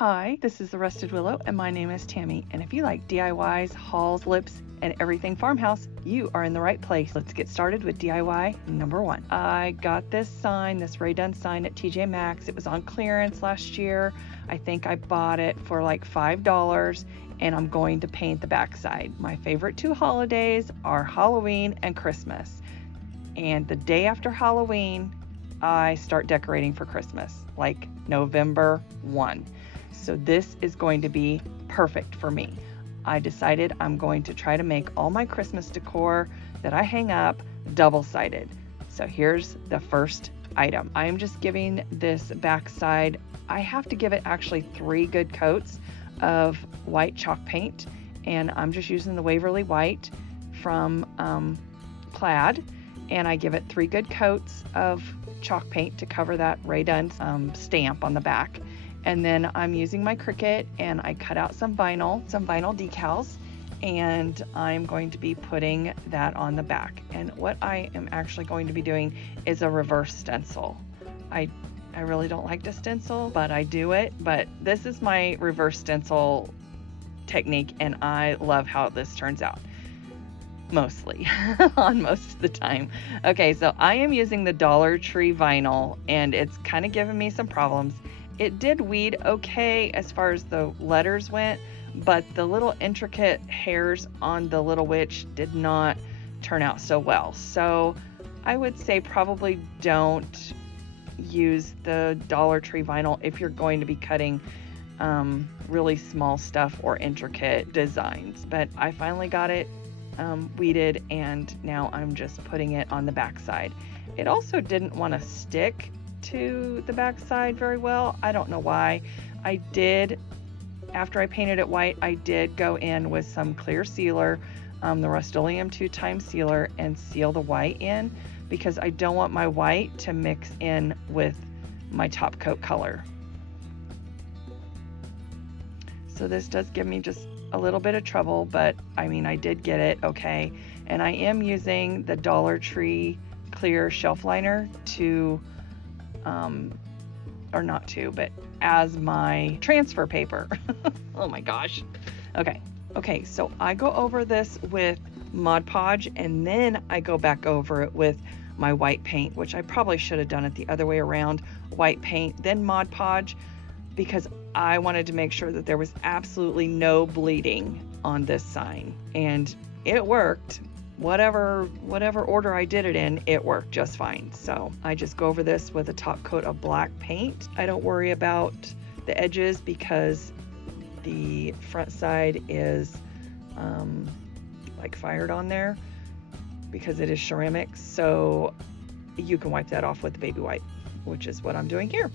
Hi, this is the Rusted Willow, and my name is Tammie. And if you like DIYs, hauls, flips, and everything farmhouse, you are in the right place. Let's get started with DIY number 1. I got this sign, this Ray Dunn sign at TJ Maxx. It was on clearance last year. I think I bought it for like $5, and I'm going to paint the backside. My favorite 2 holidays are Halloween and Christmas. And the day after Halloween, I start decorating for Christmas, like November 1. So this is going to be perfect for me. I decided I'm going to try to make all my Christmas decor that I hang up double-sided. So here's the first item. I'm just giving this backside, I have to give it actually 3 good coats of white chalk paint, and I'm just using the Waverly White from Plaid, and I give it 3 good coats of chalk paint to cover that Ray Dunn stamp on the back. And then I'm using my Cricut, and I cut out some vinyl decals, and I'm going to be putting that on the back. And what I am actually going to be doing is a reverse stencil. I really don't like to stencil, but I do it. But this is my reverse stencil technique, and I love how this turns out. Mostly on most of the time. Okay, so I am using the Dollar Tree vinyl, and it's kind of giving me some problems. It did weed okay as far as the letters went, but the little intricate hairs on the little witch did not turn out so well. So I would say probably don't use the Dollar Tree vinyl if you're going to be cutting really small stuff or intricate designs. But I finally got it weeded, and now I'm just putting it on the backside. It also didn't want to stick to the backside very well. I don't know why. I did, after I painted it white, I did go in with some clear sealer, the Rust-Oleum 2-time sealer, and seal the white in, because I don't want my white to mix in with my top coat color. So this does give me just a little bit of trouble, but I mean, I did get it okay. And I am using the Dollar Tree clear shelf liner to or not to, but as my transfer paper. Oh my gosh. Okay, so I go over this with Mod Podge, and then I go back over it with my white paint, which I probably should have done it the other way around. White paint, then Mod Podge, because I wanted to make sure that there was absolutely no bleeding on this sign, and it worked. Whatever order I did it in, it worked just fine. So I just go over this with a top coat of black paint. I don't worry about the edges because the front side is like fired on there because it is ceramic. So you can wipe that off with the baby wipe, which is what I'm doing here.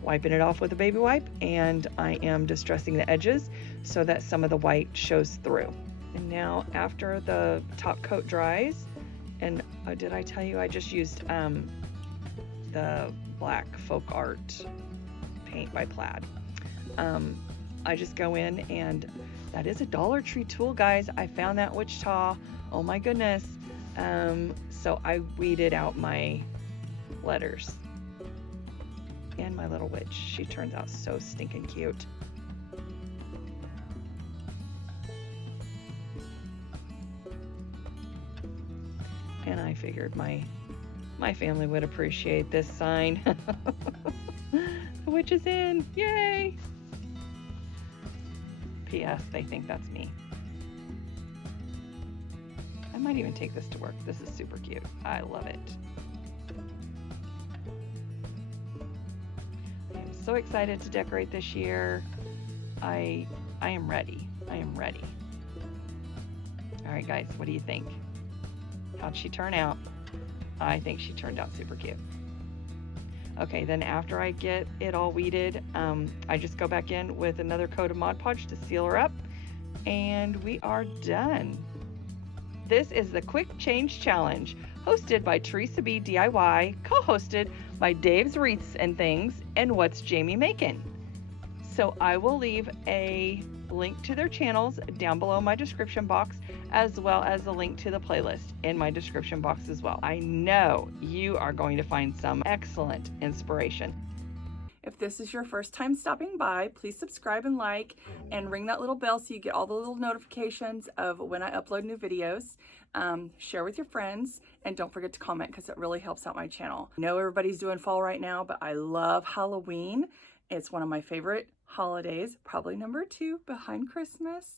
Wiping it off with a baby wipe, and I am distressing the edges so that some of the white shows through. And now after the top coat dries, and did I tell you I just used the black folk art paint by Plaid. I just go in, and that is a Dollar Tree tool, guys. I found that Wichita. Oh my goodness. So I weeded out my letters. And my little witch, she turns out so stinking cute. And I figured my family would appreciate this sign. The witch is in, yay! P.S. They think that's me. I might even take this to work. This is super cute. I love it. I am so excited to decorate this year. I am ready. I am ready. All right, guys, what do you think? How'd she turn out? I think she turned out super cute. Okay, then after I get it all weeded, I just go back in with another coat of Mod Podge to seal her up, and we are done. This is the Quick Change Challenge, hosted by Theresa B DIY, co-hosted by Dave's Wreaths and Things, and What's Jamie Makin. So I will leave a link to their channels down below my description box, as well as a link to the playlist in my description box as well. I know you are going to find some excellent inspiration. If this is your first time stopping by, please subscribe and like and ring that little bell so you get all the little notifications of when I upload new videos. Share with your friends, and don't forget to comment because it really helps out my channel. I know everybody's doing fall right now, but I love Halloween. It's one of my favorite holidays, probably number 2 behind Christmas.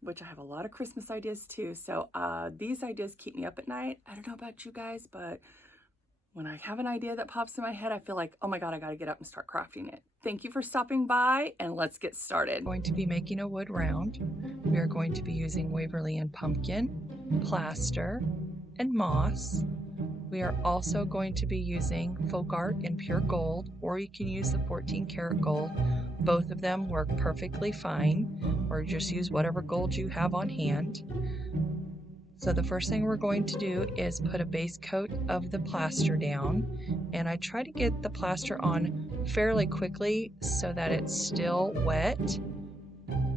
Which I have a lot of Christmas ideas too. So these ideas keep me up at night. I don't know about you guys, but when I have an idea that pops in my head, I feel like, oh my God, I gotta get up and start crafting it. Thank you for stopping by, and let's get started. I'm going to be making a wood round. We are going to be using Waverly and pumpkin, plaster, and moss. We are also going to be using folk art in pure gold, or you can use the 14 karat gold. Both of them work perfectly fine, or just use whatever gold you have on hand. So the first thing we're going to do is put a base coat of the plaster down, and I try to get the plaster on fairly quickly so that it's still wet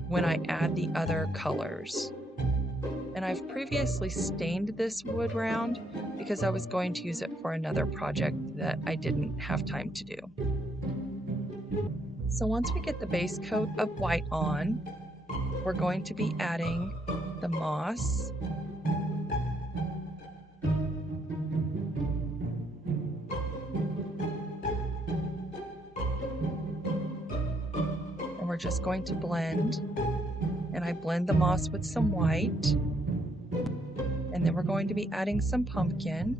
when I add the other colors. And I've previously stained this wood round because I was going to use it for another project that I didn't have time to do. So once we get the base coat of white on, we're going to be adding the moss, and we're just going to blend. And I blend the moss with some white. And then we're going to be adding some pumpkin.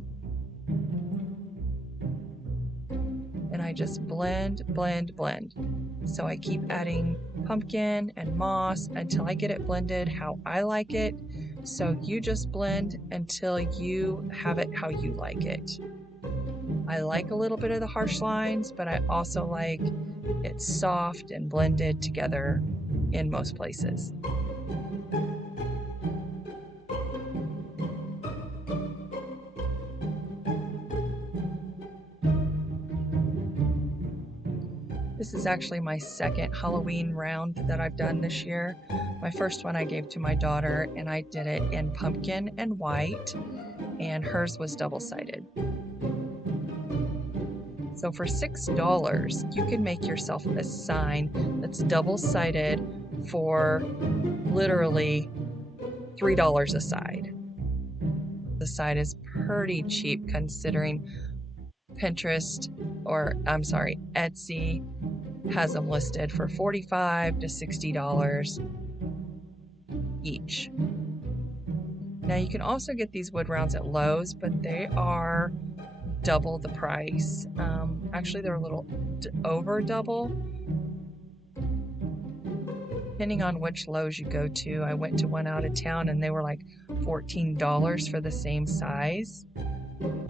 And I just blend, blend, blend. So I keep adding pumpkin and moss until I get it blended how I like it. So you just blend until you have it how you like it. I like a little bit of the harsh lines, but I also like it soft and blended together in most places. This is actually my second Halloween round that I've done this year. My first one I gave to my daughter, and I did it in pumpkin and white, and hers was double-sided. So for $6, you can make yourself a sign that's double-sided for literally $3 a side. The side is pretty cheap considering Pinterest, or I'm sorry, Etsy has them listed for $45 to $60 each. Now you can also get these wood rounds at Lowe's, but they are double the price. Actually, they're a little over double. Depending on which Lowe's you go to. I went to one out of town and they were like $14 for the same size.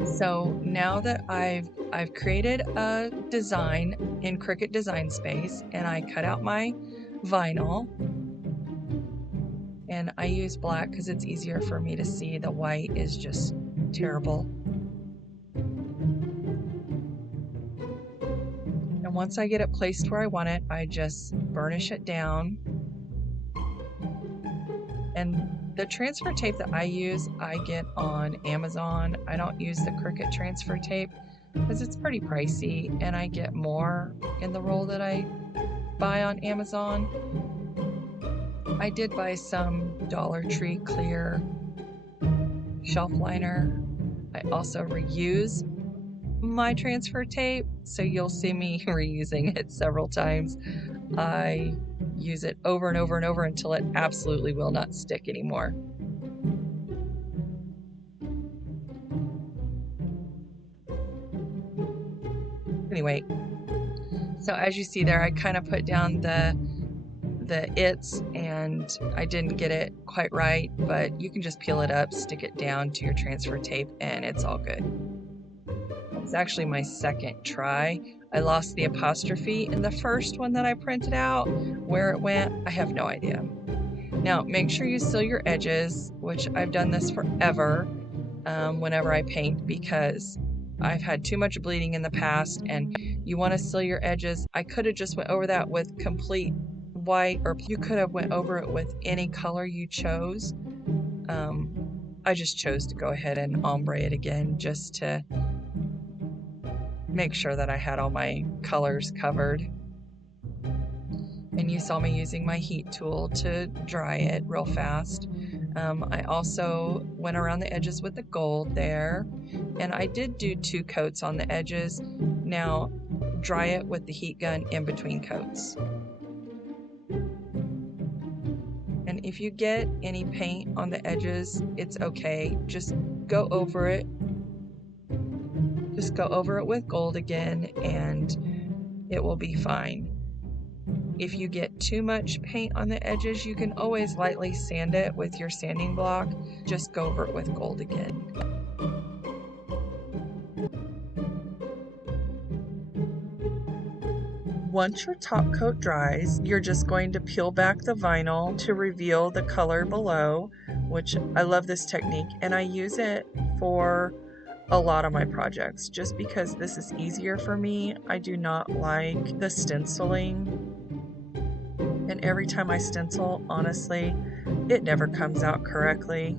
So now that I've created a design in Cricut Design Space, and I cut out my vinyl, and I use black because it's easier for me to see. The white is just terrible. And once I get it placed where I want it, I just burnish it down. And the transfer tape that I use, I get on Amazon. I don't use the Cricut transfer tape because it's pretty pricey, and I get more in the roll that I buy on Amazon. I did buy some Dollar Tree clear shelf liner. I also reuse my transfer tape, so you'll see me reusing it several times. I use it over and over and over until it absolutely will not stick anymore. Anyway, so as you see there, I kind of put down the its, and I didn't get it quite right, but you can just peel it up, stick it down to your transfer tape, and it's all good. It's actually my second try. I lost the apostrophe in the first one that I printed out. Where it went, I have no idea. Now, make sure you seal your edges, which I've done this forever whenever I paint, because I've had too much bleeding in the past, and you want to seal your edges. I could have just went over that with complete white, or you could have went over it with any color you chose. I just chose to go ahead and ombre it again just to make sure that I had all my colors covered. And you saw me using my heat tool to dry it real fast. I also went around the edges with the gold there, and I did do 2 coats on the edges. Now dry it with the heat gun in between coats. And if you get any paint on the edges, it's okay. Just go over it. Just go over it with gold again and it will be fine. If you get too much paint on the edges, you can always lightly sand it with your sanding block. Just go over it with gold again. Once your top coat dries, you're just going to peel back the vinyl to reveal the color below, which I love this technique and I use it for a lot of my projects just because this is easier for me. I do not like the stenciling. And every time I stencil, honestly, it never comes out correctly.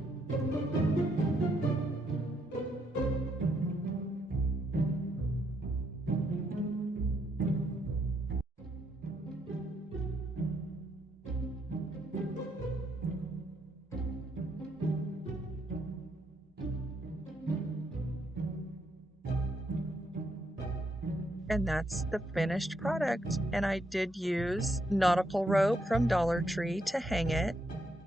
And that's the finished product. And I did use nautical rope from Dollar Tree to hang it.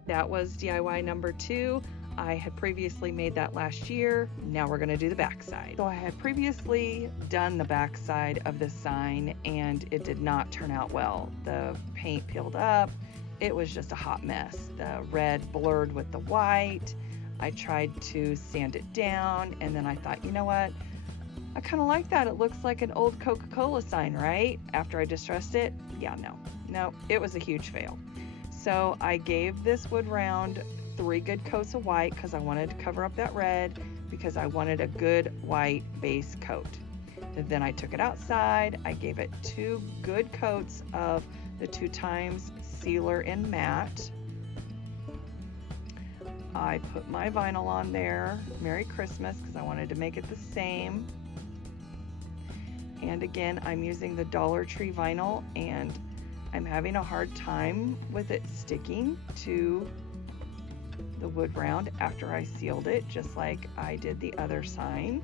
That was DIY number 2. I had previously made that last year. Now we're going to do the backside. So I had previously done the backside of this sign and it did not turn out well. The paint peeled up. It was just a hot mess. The red blurred with the white. I tried to sand it down and then I thought, you know what? I kind of like that. It looks like an old Coca-Cola sign, right? After I distressed it, yeah, no, it was a huge fail. So I gave this wood round 3 good coats of white because I wanted to cover up that red because I wanted a good white base coat. And then I took it outside. I gave it 2 good coats of the 2x sealer in matte. I put my vinyl on there, Merry Christmas, because I wanted to make it the same. And again, I'm using the Dollar Tree vinyl and I'm having a hard time with it sticking to the wood round after I sealed it, just like I did the other sign.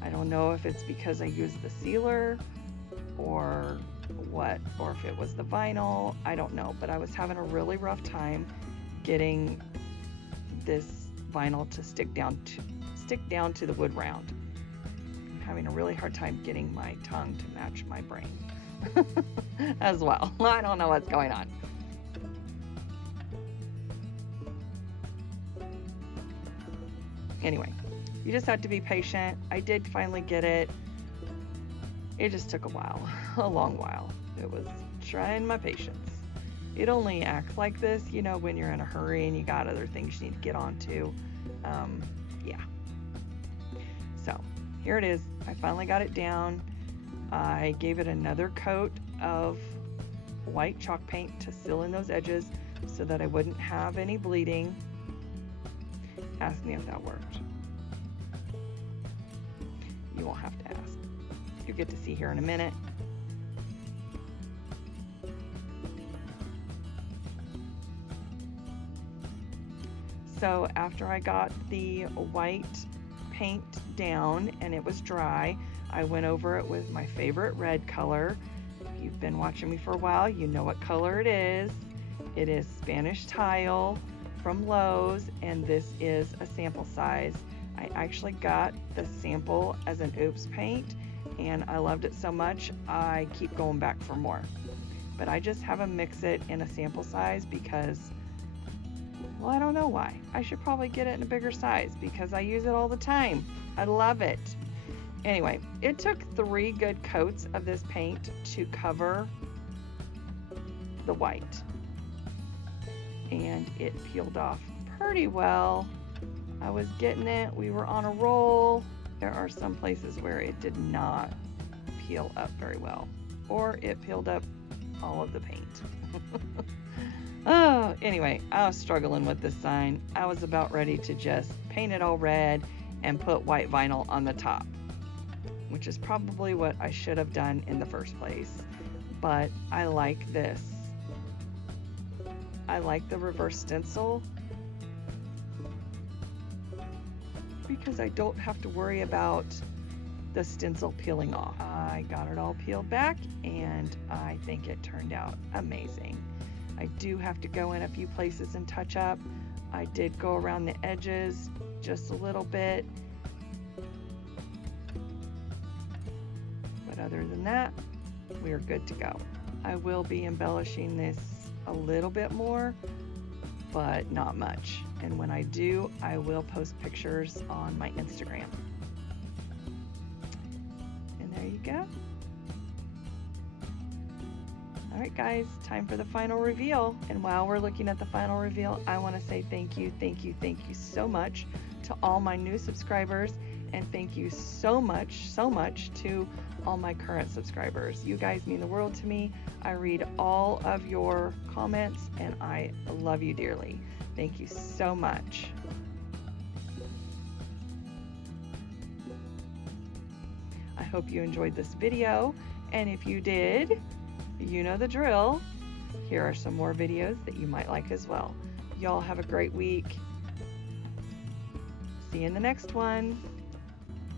I don't know if it's because I used the sealer or what, or if it was the vinyl, I don't know, but I was having a really rough time getting this vinyl to stick down to the wood round. I'm having a really hard time getting my tongue to match my brain as well. I don't know what's going on. Anyway, you just have to be patient. I did finally get it. It just took a while, a long while. It was trying my patience. It only acts like this, you know, when you're in a hurry and you got other things you need to get onto. Yeah. So here it is. I finally got it down. I gave it another coat of white chalk paint to seal in those edges so that I wouldn't have any bleeding. Ask me if that worked. You won't have to ask. You'll get to see here in a minute. So after I got the white paint down and it was dry, I went over it with my favorite red color. If you've been watching me for a while, you know what color it is. It is Spanish Tile from Lowe's, and this is a sample size. I actually got the sample as an oops paint, and I loved it so much, I keep going back for more. But I just have them mix it in a sample size because, well, I don't know why. I should probably get it in a bigger size because I use it all the time. I love it. Anyway, it took 3 good coats of this paint to cover the white. And it peeled off pretty well. I was getting it. We were on a roll. There are some places where it did not peel up very well, or it peeled up all of the paint. Oh, anyway, I was struggling with this sign. I was about ready to just paint it all red and put white vinyl on the top. which is probably what I should have done in the first place. But I like this. I like the reverse stencil because I don't have to worry about the stencil peeling off. I got it all peeled back and I think it turned out amazing. I do have to go in a few places and touch up. I did go around the edges just a little bit, but other than that, we are good to go. I will be embellishing this a little bit more, but not much. And when I do, I will post pictures on my Instagram. And there you go. All right, guys, time for the final reveal. And while we're looking at the final reveal, I want to say thank you so much to all my new subscribers, and thank you so much to all my current subscribers. You guys mean the world to me. I read all of your comments and I love you dearly. Thank you so much. I hope you enjoyed this video, and if you did, you know the drill. Here are some more videos that you might like as well. Y'all have a great week. See you in the next one.